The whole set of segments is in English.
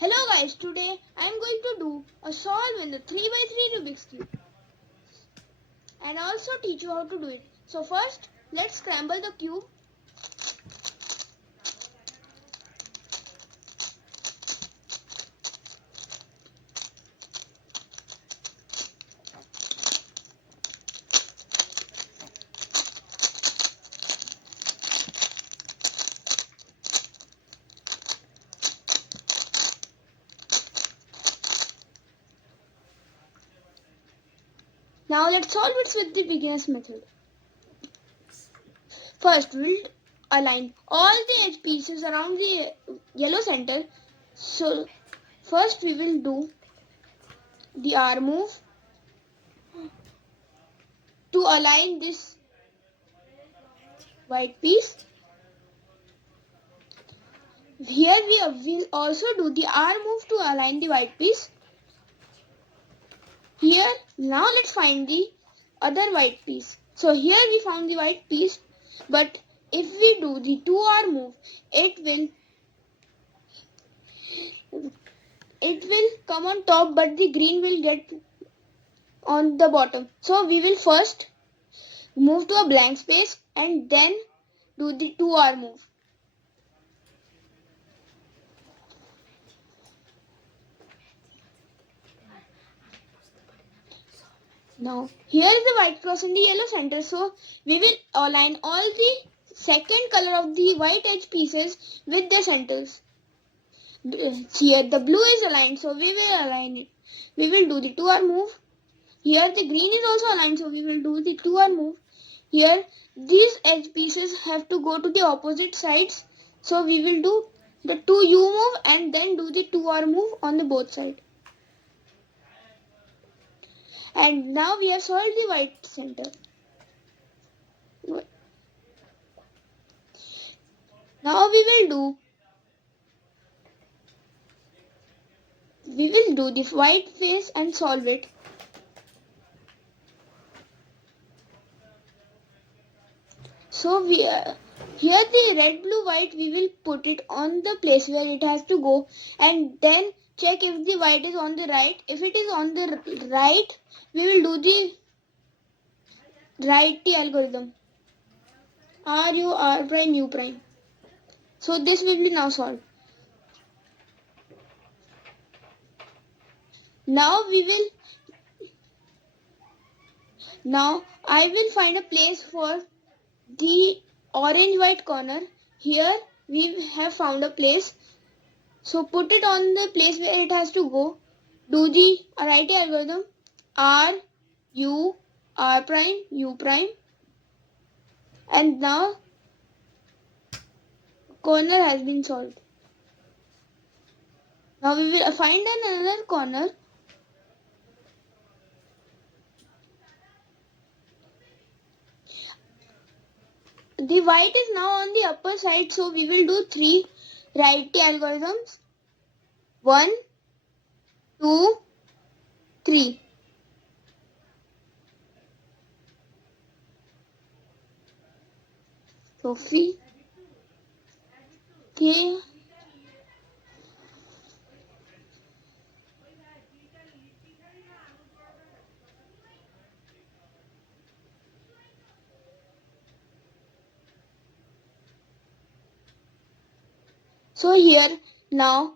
Hello guys, today I am going to do a solve in the 3x3 Rubik's Cube and also teach you how to do it. So first, let's scramble the cube. Now let's solve it with the beginner's method. First, we'll align all the edge pieces around the yellow center. So first we will do the R move to align this white piece. Here we will also do the R move to align the white piece. Here, now let's find the other white piece. So here we found the white piece, but if we do the 2R move, it will come on top, but the green will get on the bottom. So we will first move to a blank space and then do the 2R move. Now, here is the white cross in the yellow center. So, we will align all the second color of the white edge pieces with their centers. Here, the blue is aligned, so we will align it. We will do the 2R move. Here, the green is also aligned, so we will do the 2R move. Here, these edge pieces have to go to the opposite sides. So, we will do the 2U move and then do the 2R move on the both sides. And now we have solved the white center. Now we will do the white face and solve it. So here the red, blue, white, we will put it on the place where it has to go and then check if the white is on the right. If it is on the right, we will do the righty algorithm. R, U, R prime, U prime. So this we will now solve. Now I will find a place for the orange white corner. Here we have found a place. So put it on the place where it has to go. Do the righty algorithm. R, U, R prime, U prime. And now corner has been solved. Now we will find another corner. The white is now on the upper side, so we will do 3 righty algorithms. 1, 2, 3. Sophie. Okay. So here now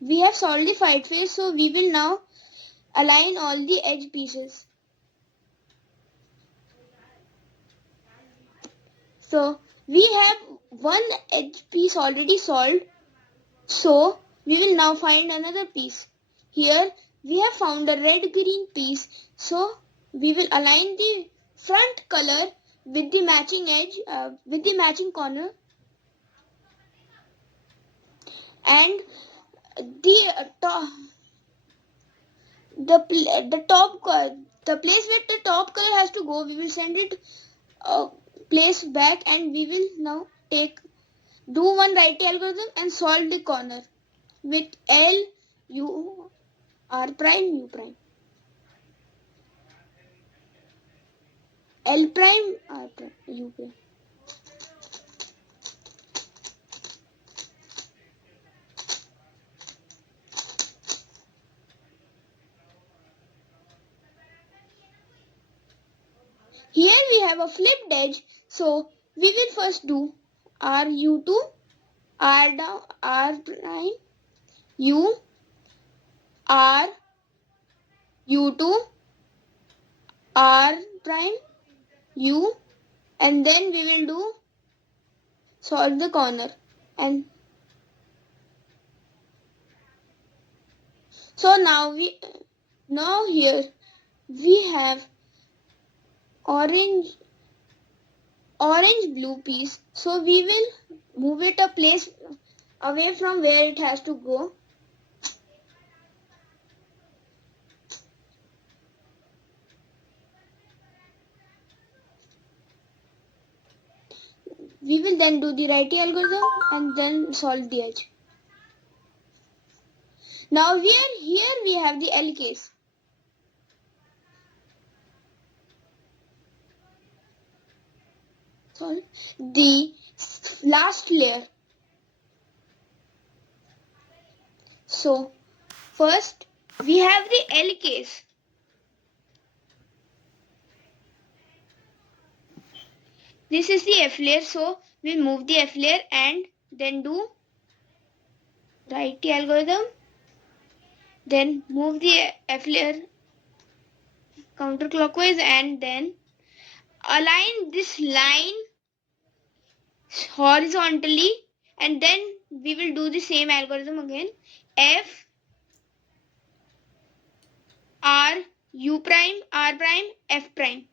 we have solved the white face, so we will now align all the edge pieces. So we have one edge piece already solved. So we will now find another piece. Here we have found a red green piece. So we will align the front color with the matching edge, with the matching corner. And the place where the top color has to go, we will send it place back, and we will now do one righty algorithm and solve the corner with L, U, R prime, U prime. L prime, R prime, U prime. have a flipped edge, so we will first do RU2, R down, R prime, U, R, U2, R prime, U, and then we will do solve the corner. And so now here we have orange blue piece, so we will move it a place away from where it has to go. We will then do the righty algorithm and then solve the edge. Now here we have the L case. Solve the last layer. So first we have the L case. This is the F layer, so we'll move the F layer and then do righty algorithm. Then move the F layer counterclockwise and then align this line horizontally, and then we will do the same algorithm again. F, R, U prime, R prime, F prime.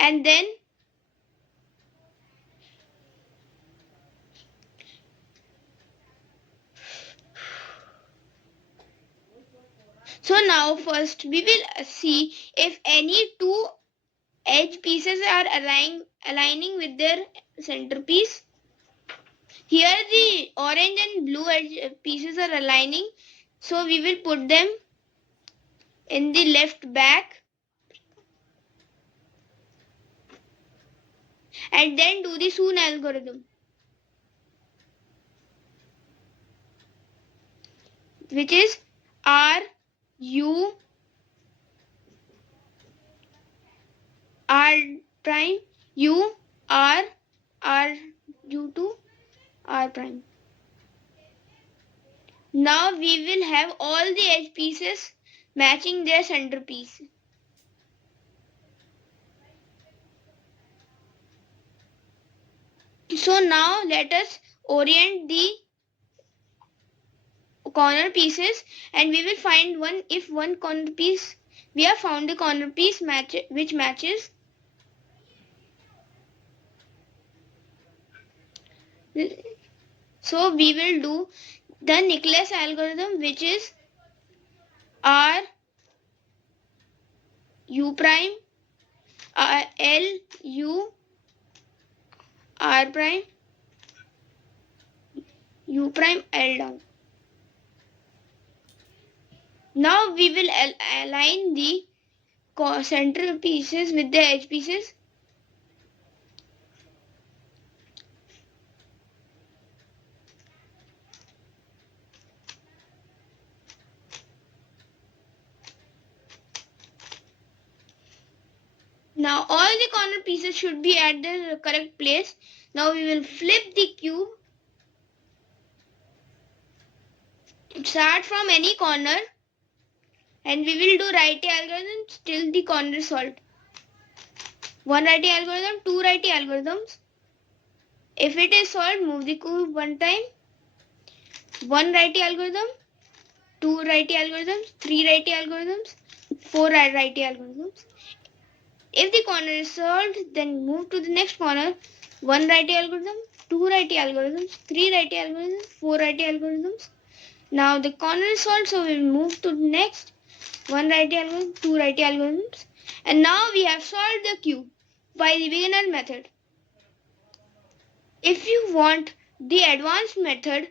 And then so now first we will see if any two edge pieces are aligning with their centerpiece. Here the orange and blue edge pieces are aligning, so we will put them in the left back and then do the soon algorithm, which is R, U, R prime, U, R, R, U2, R prime. Now we will have all the edge pieces matching their centerpiece. So now let us orient the corner pieces and we will find one corner piece. We have found a corner piece which matches. So we will do the necklace algorithm, which is R, U prime, L, U, R prime, U prime, L down. Now we will align the center pieces with the edge pieces. Now all the corner pieces should be at the correct place. Now we will flip the cube. Start from any corner and we will do righty algorithm till the corner is solved. One righty algorithm, two righty algorithms. If it is solved, move the cube one time. One righty algorithm, two righty algorithms, three righty algorithms, four righty algorithms. If the corner is solved, then move to the next corner. One righty algorithm, two righty algorithms, three righty algorithms, four righty algorithms. Now the corner is solved, so we will move to the next. One righty algorithm, two righty algorithms. And now we have solved the cube by the beginner method. If you want the advanced method,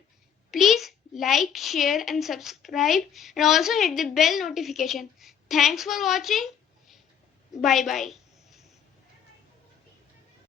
please like, share and subscribe and also hit the bell notification. Thanks for watching. Bye bye.